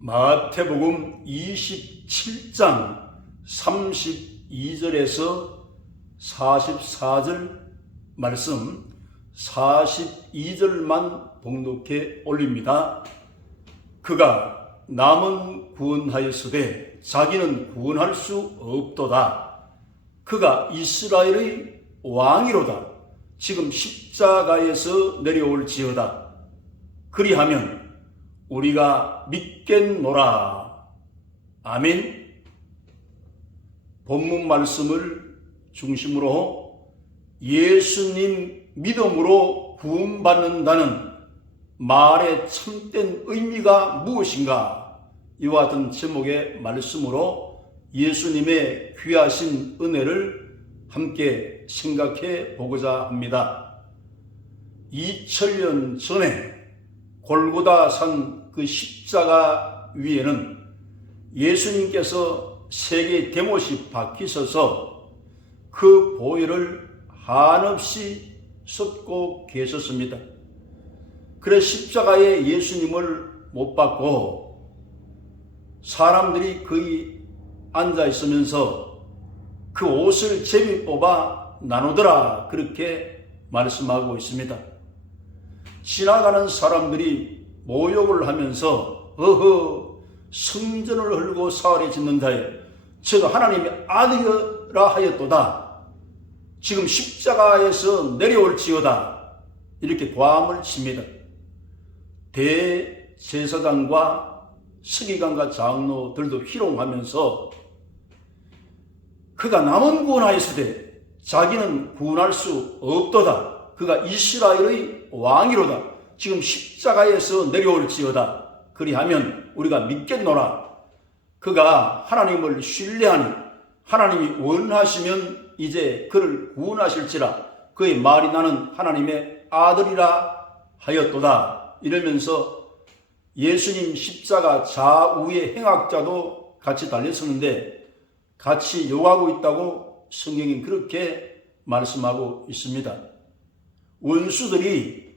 마태복음 27장 32절에서 44절 말씀 42절만 봉독해 올립니다. 그가 남은 구원하였으되 자기는 구원할 수 없도다. 그가 이스라엘의 왕이로다. 지금 십자가에서 내려올지어다. 그리하면 우리가 믿겠노라. 아멘. 본문 말씀을 중심으로 예수님 믿음으로 구원받는다는 말의 참된 의미가 무엇인가, 이와 같은 제목의 말씀으로 예수님의 귀하신 은혜를 함께 생각해 보고자 합니다. 2000년 전에 골고다 산 그 십자가 위에는 예수님께서 세계 대못이 박히셔서 그 보혈을 한없이 쏟고 계셨습니다. 그래서 십자가에 예수님을 못 박고 사람들이 거기 앉아 있으면서 그 옷을 제비 뽑아 나누더라, 그렇게 말씀하고 있습니다. 지나가는 사람들이 모욕을 하면서 성전을 헐고 사활에 짓는 자여, 저가 하나님의 아들이라 하였도다. 지금 십자가에서 내려올지어다. 이렇게 고함을 칩니다. 대제사장과 서기관과 장로들도 희롱하면서 그가 남은 구원하였으되 자기는 구원할 수 없도다. 그가 이스라엘의 왕이로다. 지금 십자가에서 내려올지어다. 그리하면 우리가 믿겠노라. 그가 하나님을 신뢰하니 하나님이 원하시면 이제 그를 구원하실지라. 그의 말이 나는 하나님의 아들이라 하였도다. 이러면서 예수님 십자가 좌우의 행악자도 같이 달렸었는데 같이 욕하고 있다고 성경이 그렇게 말씀하고 있습니다. 원수들이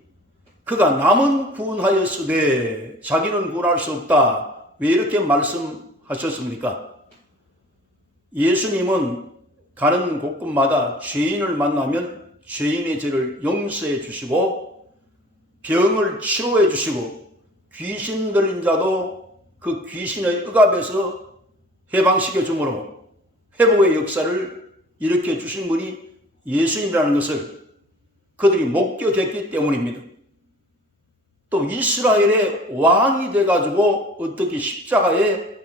그가 남은 구원하였으되 자기는 구원할 수 없다, 왜 이렇게 말씀하셨습니까? 예수님은 가는 곳곳마다 죄인을 만나면 죄인의 죄를 용서해 주시고 병을 치료해 주시고 귀신 들린 자도 그 귀신의 억압에서 해방시켜 주므로 회복의 역사를 일으켜 주신 분이 예수님이라는 것을 그들이 목격했기 때문입니다. 또 이스라엘의 왕이 돼가지고 어떻게 십자가에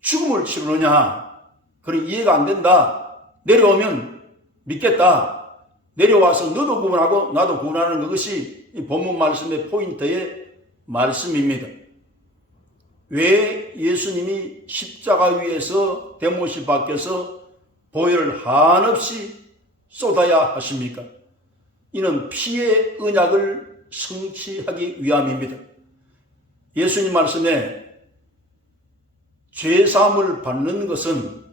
죽음을 치르느냐, 그런 이해가 안 된다. 내려오면 믿겠다. 내려와서 너도 구원하고 나도 구원하는 그것이 이 본문 말씀의 포인트의 말씀입니다. 왜 예수님이 십자가 위에서 대못이 박혀서 보혈을 한없이 쏟아야 하십니까? 이는 피의 언약을 성취하기 위함입니다. 예수님 말씀에 죄사함을 받는 것은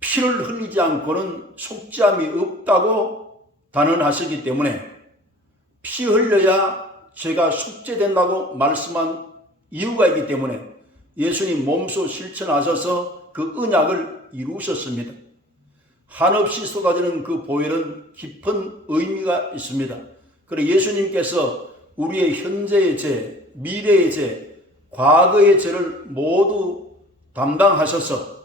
피를 흘리지 않고는 속죄함이 없다고 단언하시기 때문에 피 흘려야 죄가 속죄된다고 말씀한 이유가 있기 때문에 예수님 몸소 실천하셔서 그 언약을 이루셨습니다. 한없이 쏟아지는 그 보혈은 깊은 의미가 있습니다. 그리고 예수님께서 우리의 현재의 죄, 미래의 죄, 과거의 죄를 모두 담당하셔서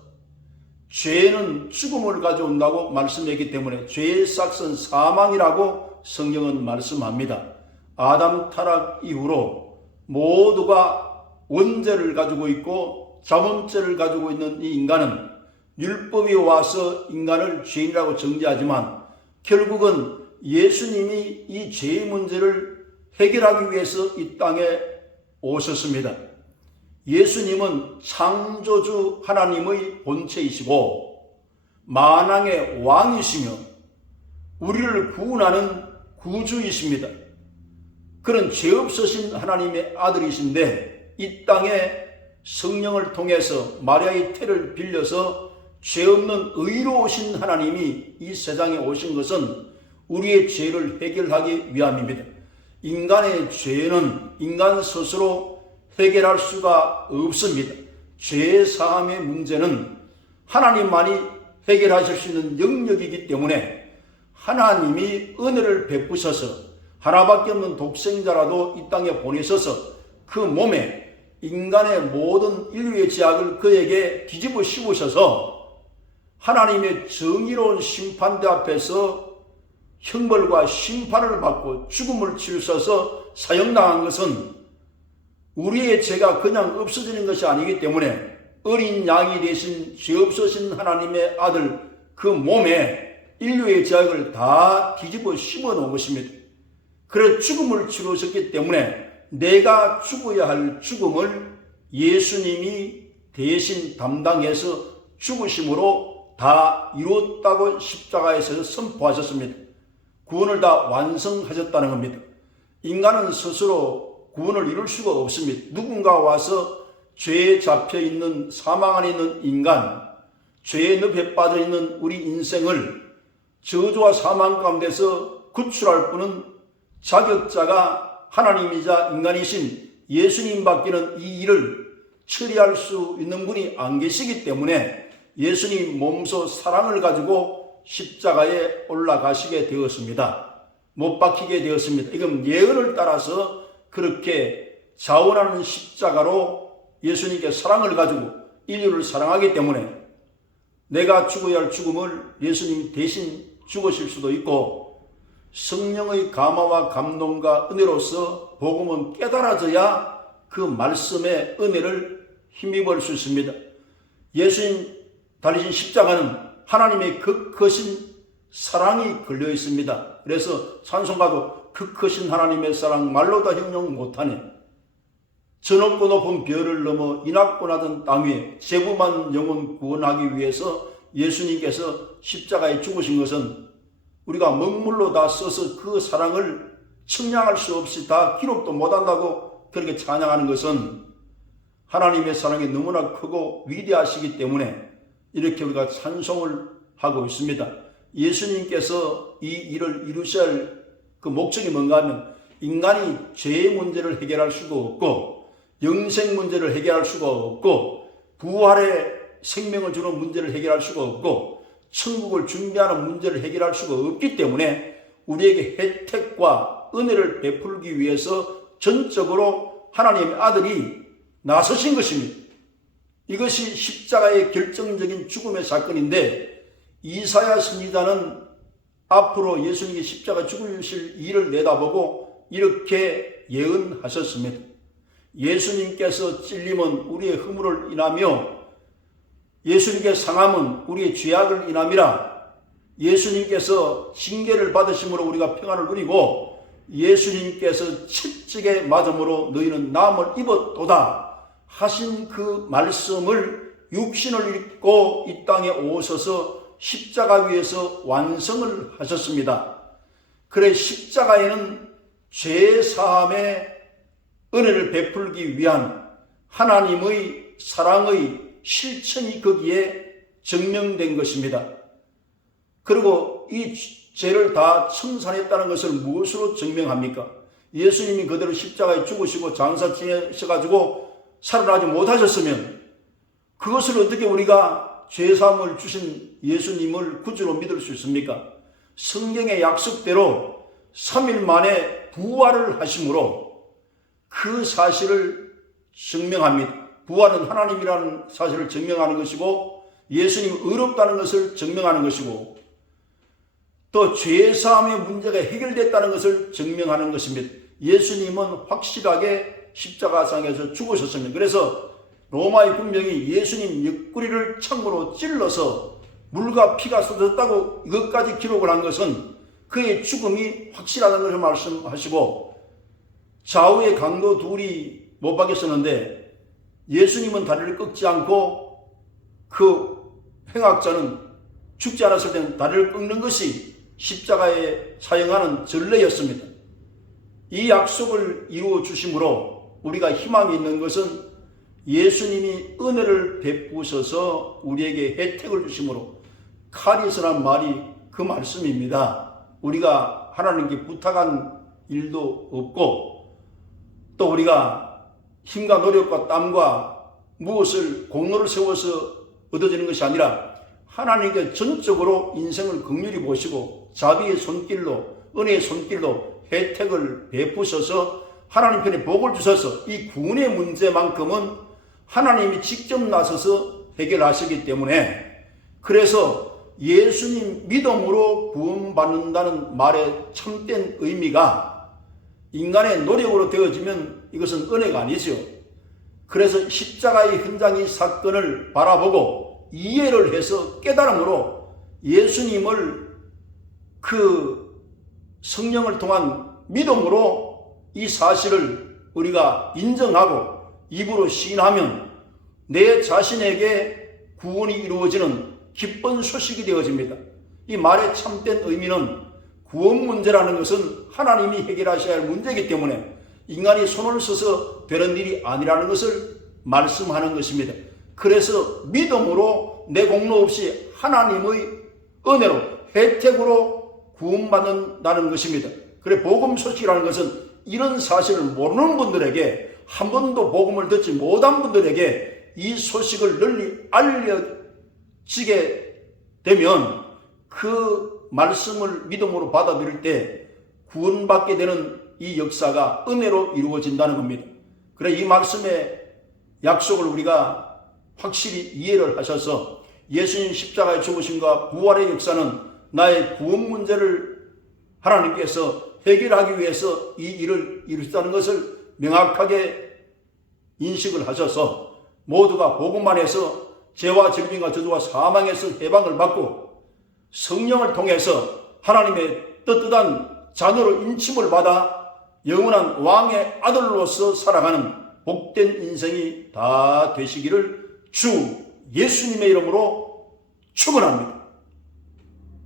죄는 죽음을 가져온다고 말씀했기 때문에 죄의 삭은 사망이라고 성경은 말씀합니다. 아담 타락 이후로 모두가 원죄를 가지고 있고 자범죄를 가지고 있는 이 인간은 율법이 와서 인간을 죄인이라고 정죄하지만 결국은 예수님이 이 죄의 문제를 해결하기 위해서 이 땅에 오셨습니다. 예수님은 창조주 하나님의 본체이시고 만왕의 왕이시며 우리를 구원하는 구주이십니다. 그런 죄 없으신 하나님의 아들이신데 이 땅에 성령을 통해서 마리아의 태를 빌려서 죄 없는 의로우신 하나님이 이 세상에 오신 것은 우리의 죄를 해결하기 위함입니다. 인간의 죄는 인간 스스로 해결할 수가 없습니다. 죄 사함의 문제는 하나님만이 해결하실 수 있는 영역이기 때문에 하나님이 은혜를 베푸셔서 하나밖에 없는 독생자라도 이 땅에 보내셔서 그 몸에 인간의 모든 인류의 죄악을 그에게 뒤집어 씌우셔서 하나님의 정의로운 심판대 앞에서 형벌과 심판을 받고 죽음을 치르셔서 사형당한 것은 우리의 죄가 그냥 없어지는 것이 아니기 때문에 어린 양이 되신 죄 없으신 하나님의 아들 그 몸에 인류의 죄악을 다 뒤집어 씌워 놓은 것입니다. 그래 죽음을 치르셨기 때문에 내가 죽어야 할 죽음을 예수님이 대신 담당해서 죽으심으로 다 이뤘다고 십자가에서 선포하셨습니다. 구원을 다 완성하셨다는 겁니다. 인간은 스스로 구원을 이룰 수가 없습니다. 누군가 와서 죄에 잡혀있는 사망 안에 있는 인간, 죄의 늪에 빠져있는 우리 인생을 저주와 사망 가운데서 구출할 분은 자격자가 하나님이자 인간이신 예수님밖에는 이 일을 처리할 수 있는 분이 안 계시기 때문에 예수님 몸소 사랑을 가지고 십자가에 올라가시게 되었습니다. 못 박히게 되었습니다. 이건 예언을 따라서 그렇게 자원하는 십자가로 예수님께 사랑을 가지고 인류를 사랑하기 때문에 내가 죽어야 할 죽음을 예수님이 대신 죽으실 수도 있고 성령의 감화와 감동과 은혜로서 복음은 깨달아져야 그 말씀의 은혜를 힘입을 수 있습니다. 예수님 달리신 십자가는 하나님의 그 크신 사랑이 걸려 있습니다. 그래서 찬송가도 그 크신 하나님의 사랑 말로 다 형용 못하네. 저 높고 높은 별을 넘어 이 낮고 낮은 땅 위에 제부만 영혼 구원하기 위해서 예수님께서 십자가에 죽으신 것은 우리가 먹물로 다 써서 그 사랑을 측량할 수 없이 다 기록도 못한다고 그렇게 찬양하는 것은 하나님의 사랑이 너무나 크고 위대하시기 때문에 이렇게 우리가 찬송을 하고 있습니다. 예수님께서 이 일을 이루셔야 할 그 목적이 뭔가 하면 인간이 죄의 문제를 해결할 수가 없고 영생 문제를 해결할 수가 없고 부활의 생명을 주는 문제를 해결할 수가 없고 천국을 준비하는 문제를 해결할 수가 없기 때문에 우리에게 혜택과 은혜를 베풀기 위해서 전적으로 하나님의 아들이 나서신 것입니다. 이것이 십자가의 결정적인 죽음의 사건인데 이사야 선지자는 앞으로 예수님이 십자가 죽으실 일을 내다보고 이렇게 예언하셨습니다. 예수님께서 찔림은 우리의 허물을 인하며 예수님께 상함은 우리의 죄악을 인함이라. 예수님께서 징계를 받으심으로 우리가 평안을 누리고 예수님께서 채찍에 맞음으로 너희는 나음을 입었도다 하신 그 말씀을 육신을 입고 이 땅에 오셔서 십자가 위에서 완성을 하셨습니다. 그래 십자가에는 죄사함의 은혜를 베풀기 위한 하나님의 사랑의 실천이 거기에 증명된 것입니다. 그리고 이 죄를 다 청산했다는 것을 무엇으로 증명합니까? 예수님이 그대로 십자가에 죽으시고 장사 지내셔가지고 살아나지 못하셨으면 그것을 어떻게 우리가 죄사함을 주신 예수님을 구주로 믿을 수 있습니까? 성경의 약속대로 3일 만에 부활을 하심으로 그 사실을 증명합니다. 부활은 하나님이라는 사실을 증명하는 것이고 예수님이 의롭다는 것을 증명하는 것이고 또 죄사함의 문제가 해결됐다는 것을 증명하는 것입니다. 예수님은 확실하게 십자가상에서 죽으셨습니다. 그래서 로마의 군병이 예수님 옆구리를 창으로 찔러서 물과 피가 쏟아졌다고 이것까지 기록을 한 것은 그의 죽음이 확실하다는 것을 말씀하시고 좌우의 강도 둘이 못 박였었는데 예수님은 다리를 꺾지 않고 그 행악자는 죽지 않았을 때는 다리를 꺾는 것이 십자가에 사용하는 전례였습니다. 이 약속을 이루어 주심으로 우리가 희망이 있는 것은 예수님이 은혜를 베푸셔서 우리에게 혜택을 주심으로 카리스란 말이 그 말씀입니다. 우리가 하나님께 부탁한 일도 없고 또 우리가 힘과 노력과 땀과 무엇을 공로를 세워서 얻어지는 것이 아니라 하나님께 전적으로 인생을 긍휼히 보시고 자비의 손길로, 은혜의 손길로 혜택을 베푸셔서 하나님 편에 복을 주셔서 이 구원의 문제만큼은 하나님이 직접 나서서 해결하시기 때문에, 그래서 예수님 믿음으로 구원받는다는 말의 참된 의미가 인간의 노력으로 되어지면 이것은 은혜가 아니죠. 그래서 십자가의 현장의 사건을 바라보고 이해를 해서 깨달음으로 예수님을 그 성령을 통한 믿음으로 이 사실을 우리가 인정하고 입으로 시인하면 내 자신에게 구원이 이루어지는 기쁜 소식이 되어집니다. 이 말의 참된 의미는 구원 문제라는 것은 하나님이 해결하셔야 할 문제이기 때문에 인간이 손을 써서 되는 일이 아니라는 것을 말씀하는 것입니다. 그래서 믿음으로 내 공로 없이 하나님의 은혜로 혜택으로 구원받는다는 것입니다. 그래 복음 소식이라는 것은 이런 사실을 모르는 분들에게, 한 번도 복음을 듣지 못한 분들에게 이 소식을 널리 알려지게 되면 그 말씀을 믿음으로 받아들일 때 구원받게 되는 이 역사가 은혜로 이루어진다는 겁니다. 그래 이 말씀의 약속을 우리가 확실히 이해를 하셔서 예수님 십자가의 죽으심과 부활의 역사는 나의 구원 문제를 하나님께서 해결하기 위해서 이 일을 이루셨다는 것을 명확하게 인식을 하셔서 모두가 복음 안에서 죄와 질병과 저주와 사망에서 해방을 받고 성령을 통해서 하나님의 떳떳한 자녀로 인침을 받아 영원한 왕의 아들로서 살아가는 복된 인생이 다 되시기를 주 예수님의 이름으로 축원합니다.